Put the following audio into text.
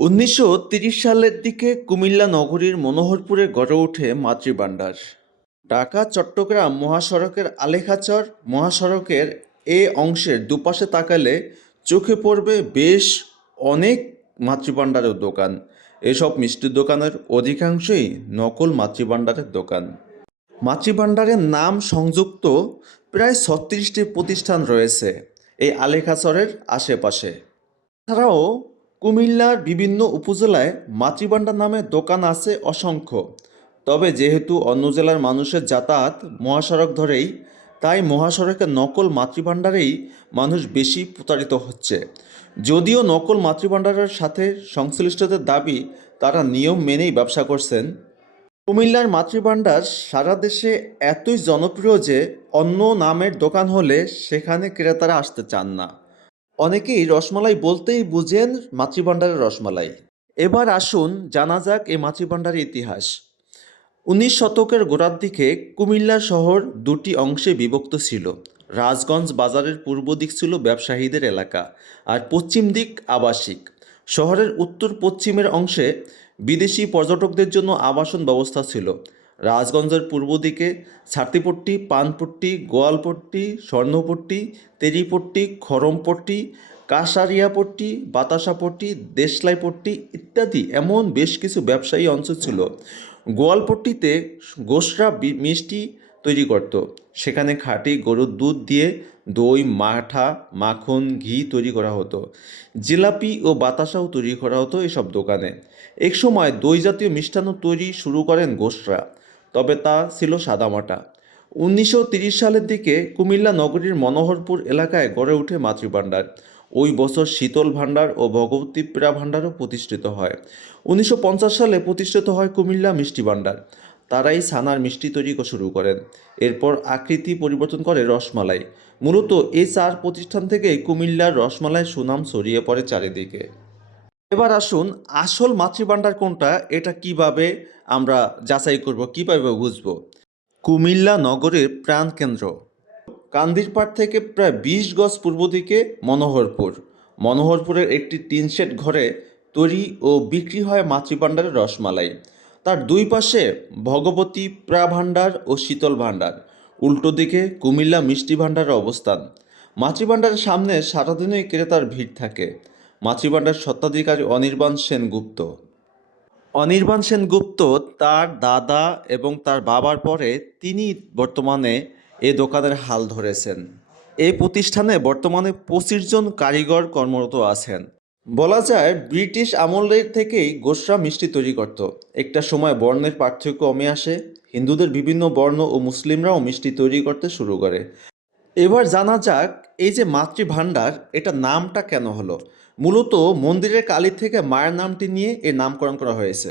১৯৩০ সালের দিকে কুমিল্লা নগরীর মনোহরপুরে গড়ে ওঠে মাতৃভান্ডার। ঢাকা-চট্টগ্রাম মহাসড়কের আলেখাচর মহাসড়কের এ অংশের দুপাশে তাকালে চোখে পড়বে বেশ অনেক মাতৃভান্ডারের দোকান। এসব মিষ্টির দোকানের অধিকাংশই নকল মাতৃভান্ডারের দোকান। মাতৃভান্ডারের নাম সংযুক্ত প্রায় ৩৬টি প্রতিষ্ঠান রয়েছে এই আলেখাচরের আশেপাশে। এছাড়াও কুমিল্লার বিভিন্ন উপজেলায় মাতৃভান্ডার নামে দোকান আছে অসংখ্য। তবে যেহেতু অন্য জেলার মানুষের যাতায়াত মহাসড়ক ধরেই, তাই মহাসড়কের নকল মাতৃভান্ডারেই মানুষ বেশি প্রতারিত হচ্ছে। যদিও নকল মাতৃভান্ডারের সাথে সংশ্লিষ্টদের দাবি তারা নিয়ম মেনেই ব্যবসা করছেন। কুমিল্লার মাতৃভান্ডার সারা দেশে এতই জনপ্রিয় যে অন্য নামের দোকান হলে সেখানে ক্রেতারা আসতে চান না। অনেকেই রসমালাই বলতেই বুঝেন মাতৃভান্ডারের রসমালাই। এবার আসুন জানা যাক এই মাতৃভান্ডারের ইতিহাস। ১৯ শতকের গোড়ার দিকে কুমিল্লা শহর দুটি অংশে বিভক্ত ছিল। রাজগঞ্জ বাজারের পূর্ব দিক ছিল ব্যবসায়ীদের এলাকা, আর পশ্চিম দিক আবাসিক। শহরের উত্তর পশ্চিমের অংশে বিদেশি পর্যটকদের জন্য আবাসন ব্যবস্থা ছিল। রাজগঞ্জের পূর্ব দিকে ছাতিপট্টি, পানপট্টি, গোয়ালপট্টি, স্বর্ণপট্টি, তেরিপট্টি, খড়মপট্টি, কাঁসারিয়াপট্টি, বাতাসাপট্টি, দেশলাইপট্টি ইত্যাদি এমন বেশ কিছু ব্যবসায়ী অঞ্চল ছিল। গোয়ালপট্টিতে গোসরা মিষ্টি তৈরি করত। সেখানে খাঁটি গরুর দুধ দিয়ে দই, মাঠা, মাখন, ঘি তৈরি করা হতো। জিলাপি ও বাতাসাও তৈরি করা হতো এসব দোকানে। একসময় দই জাতীয় মিষ্টান্ন তৈরি শুরু করেন গোসরা, তবে তা ছিল সাদামাটা। ১৯৩০ সালের দিকে কুমিল্লা নগরীর মনোহরপুর এলাকায় গড়ে ওঠে মাতৃভান্ডার। ওই বছর শীতল ভান্ডার ও ভগবতী প্রা ভান্ডারও প্রতিষ্ঠিত হয়। ১৯৫০ সালে প্রতিষ্ঠিত হয় কুমিল্লা মিষ্টি ভান্ডার। তারাই ছানার মিষ্টি তৈরি শুরু করেন। এরপর আকৃতি পরিবর্তন করে রসমালাই। মূলত এই চার প্রতিষ্ঠান থেকেই কুমিল্লার রসমালাই সুনাম ছড়িয়ে পড়ে চারিদিকে। এবার আসুন আসল মাতৃভান্ডার কোনটা, এটা কিভাবে আমরা যাচাই করব, কিভাবে বুঝব। কুমিল্লা নগরের প্রাণকেন্দ্র কান্দিরপাড় থেকে প্রায় ২০ গজ পূর্ব দিকে মনোহরপুর। মনোহরপুরের একটি টিন শেড ঘরে তৈরি ও বিক্রি হয় মাতৃভান্ডারের রসমালাই। তার দুই পাশে ভগবতী প্রা ভান্ডার ও শীতল ভান্ডার। উল্টো দিকে কুমিল্লা মিষ্টি ভান্ডারের অবস্থান। মাতৃভান্ডারের সামনে সারাদিনই ক্রেতার ভিড় থাকে। মাতৃভান্ডার স্বত্বাধিকারী অনির্বাণ সেনগুপ্ত। অনির্বাণ সেনগুপ্ত তার দাদা এবং তার বাবার পরে তিনি বর্তমানে এ দোকানের হাল ধরেছেন। এই প্রতিষ্ঠানে বর্তমানে ২৫ জন কারিগর কর্মরত আছেন। বলা যায় ব্রিটিশ আমলের থেকেই গোসরা মিষ্টি তৈরি করত। একটা সময় বর্ণের পার্থক্য কমে আসে। হিন্দুদের বিভিন্ন বর্ণ ও মুসলিমরাও মিষ্টি তৈরি করতে শুরু করে। এবার জানা যাক এই যে মাতৃভান্ডার, এটা নামটা কেন হলো। মূলত মন্দিরের কালী থেকে মায়ের নামটি নিয়ে এর নামকরণ করা হয়েছে।